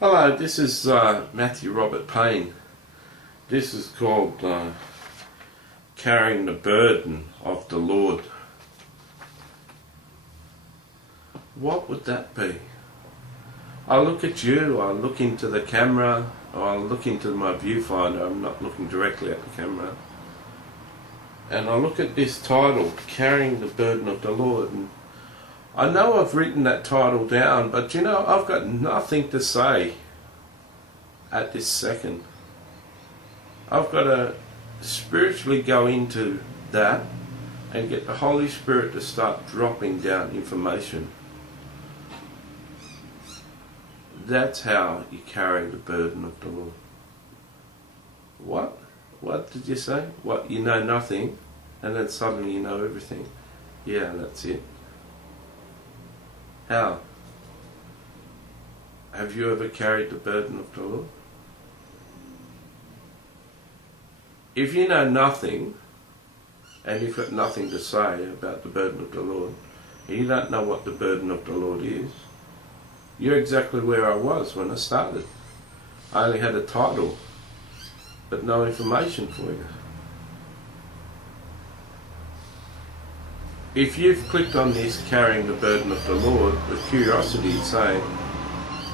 Hello, this is Matthew Robert Payne. This is called Carrying the Burden of the Lord. What would that be? I look at you, I look into the camera, or I look into my viewfinder, I'm not looking directly at the camera, and I look at this title, Carrying the Burden of the Lord, and I know I've written that title down, but you know, I've got nothing to say at this second. I've got to spiritually go into that and get the Holy Spirit to start dropping down information. That's how you carry the burden of the Lord. What? What did you say? What? You know nothing, and then suddenly you know everything. Yeah, that's it. How? Have you ever carried the burden of the Lord? If you know nothing, and you've got nothing to say about the burden of the Lord, and you don't know what the burden of the Lord is, you're exactly where I was when I started. I only had a title, but no information for you. If you've clicked on this, Carrying the Burden of the Lord, with curiosity saying,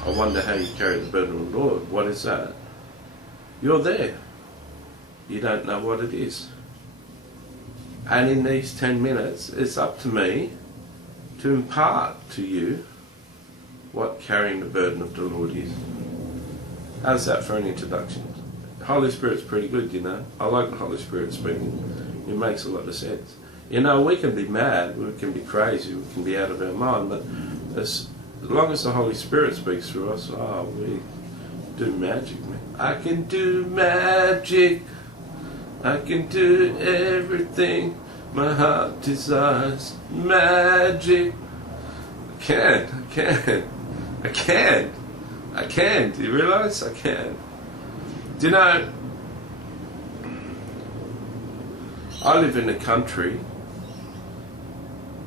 I wonder how you carry the burden of the Lord, what is that? You're there. You don't know what it is. And in these 10 minutes, it's up to me to impart to you what carrying the burden of the Lord is. How's that for an introduction? The Holy Spirit's pretty good, you know. I like the Holy Spirit speaking. It makes a lot of sense. You know, we can be mad, we can be crazy, we can be out of our mind, but as long as the Holy Spirit speaks through us, we do magic, man. I can do magic. I can do everything my heart desires. Magic. I can. Do you realise? I can. Do you know, I live in a country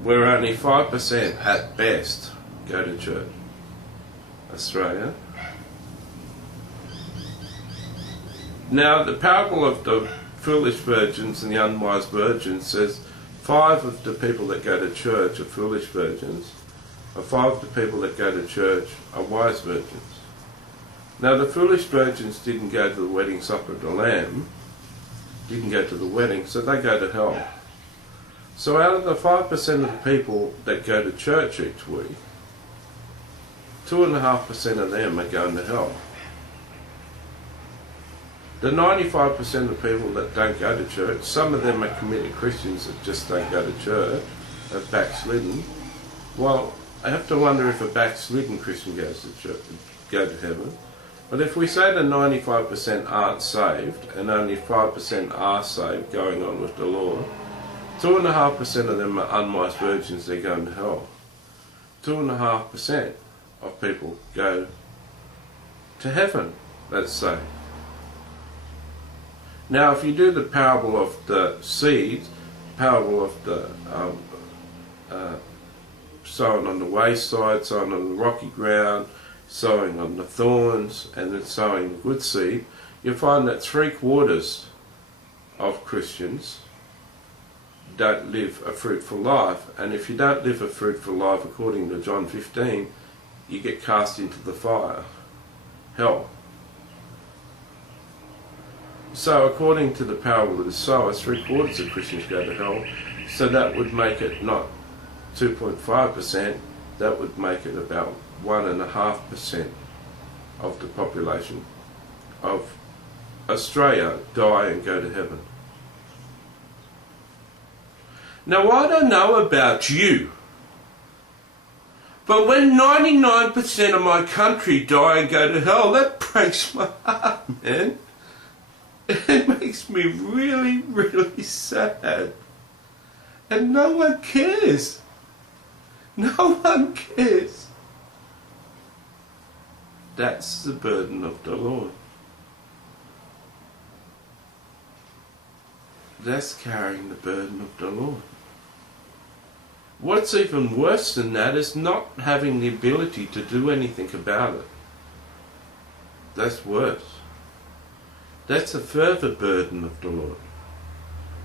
where only 5% at best go to church. Australia. Now, the parable of the foolish virgins and the unwise virgins says 5 of the people that go to church are foolish virgins, and 5 of the people that go to church are wise virgins. Now, the foolish virgins didn't go to the wedding supper of the Lamb, didn't go to the wedding, so they go to hell. So out of the 5% of the people that go to church each week, 2.5% of them are going to hell. The 95% of people that don't go to church, some of them are committed Christians that just don't go to church, are backslidden. Well, I have to wonder if a backslidden Christian goes to church, go to heaven. But if we say the 95% aren't saved, and only 5% are saved, going on with the Lord, 2.5% of them are unwise virgins, they're going to hell. 2.5% of people go to heaven, let's say. Now, if you do the parable of the seed, parable of the sowing on the wayside, sowing on the rocky ground, sowing on the thorns, and then sowing the good seed, you'll find that 3/4 of Christians don't live a fruitful life. And if you don't live a fruitful life, according to John 15, you get cast into the fire, hell. So according to the parable of the sower, 3/4 of Christians go to hell. So that would make it not 2.5%, that would make it about 1.5% of the population of Australia die and go to heaven. Now, I don't know about you, but when 99% of my country die and go to hell, that breaks my heart, man. It makes me really, really sad. And no one cares. No one cares. That's the burden of the Lord. That's carrying the burden of the Lord. What's even worse than that is not having the ability to do anything about it. That's worse. That's a further burden of the Lord.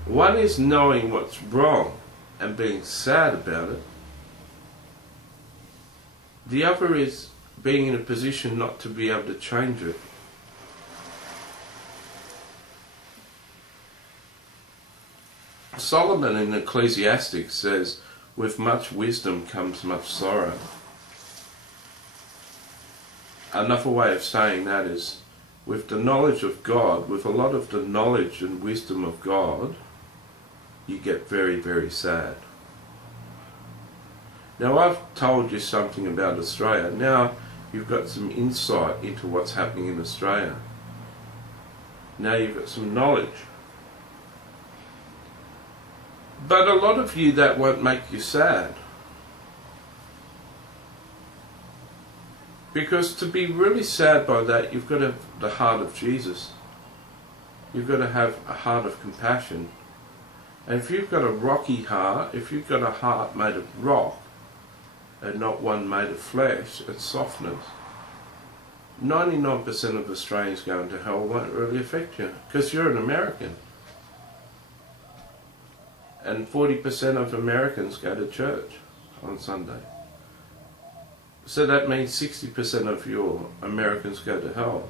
One is knowing what's wrong and being sad about it. The other is being in a position not to be able to change it. Solomon in Ecclesiastes says, with much wisdom comes much sorrow. Another way of saying that is, with the knowledge of God, with a lot of the knowledge and wisdom of God, you get very, very sad. Now I've told you something about Australia. Now you've got some insight into what's happening in Australia. Now you've got some knowledge. But a lot of you, that won't make you sad. Because to be really sad by that, you've got to have the heart of Jesus. You've got to have a heart of compassion. And if you've got a rocky heart, if you've got a heart made of rock, and not one made of flesh and softness, 99% of Australians going to hell won't really affect you, because you're an American. And 40% of Americans go to church on Sunday. So that means 60% of your Americans go to hell.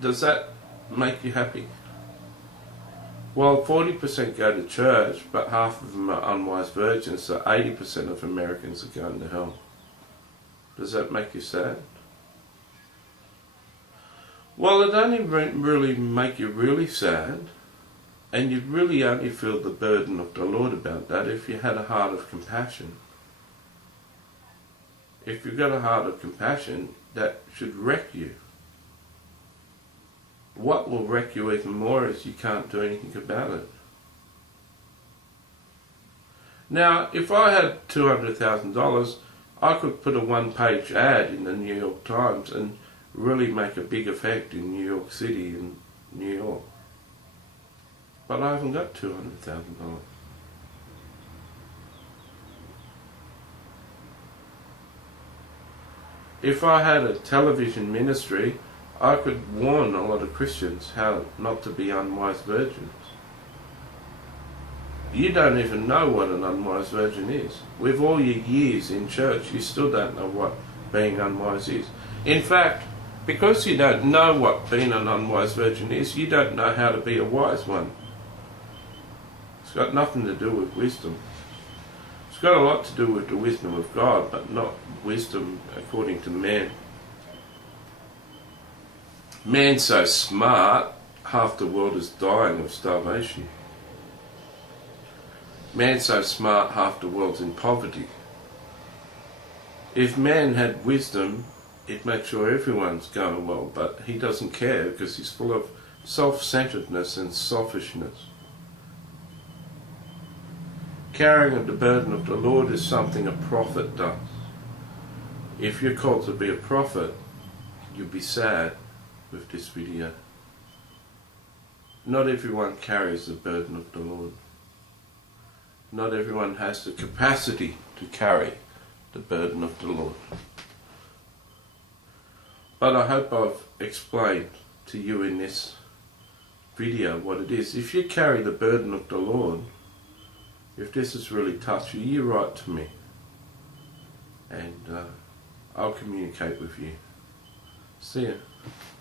Does that make you happy? Well, 40% go to church, but half of them are unwise virgins, so 80% of Americans are going to hell. Does that make you sad? Well, it only really make you really sad, and you'd really only feel the burden of the Lord about that if you had a heart of compassion. If you've got a heart of compassion, that should wreck you. What will wreck you even more is you can't do anything about it. Now, if I had $200,000, I could put a one-page ad in the New York Times and really make a big effect in New York City and New York. But I haven't got $200,000. If I had a television ministry, I could warn a lot of Christians how not to be unwise virgins. You don't even know what an unwise virgin is. With all your years in church, you still don't know what being unwise is. In fact, because you don't know what being an unwise virgin is, you don't know how to be a wise one. It's got nothing to do with wisdom. It's got a lot to do with the wisdom of God, but not wisdom according to man. Man's so smart, half the world is dying of starvation. Man's so smart, half the world's in poverty. If man had wisdom, he'd make sure everyone's going well, but he doesn't care because he's full of self-centeredness and selfishness. Carrying the burden of the Lord is something a prophet does. If you're called to be a prophet, you'll be sad with this video. Not everyone carries the burden of the Lord. Not everyone has the capacity to carry the burden of the Lord. But I hope I've explained to you in this video what it is. If you carry the burden of the Lord, if this has really touched you, you write to me and I'll communicate with you. See ya.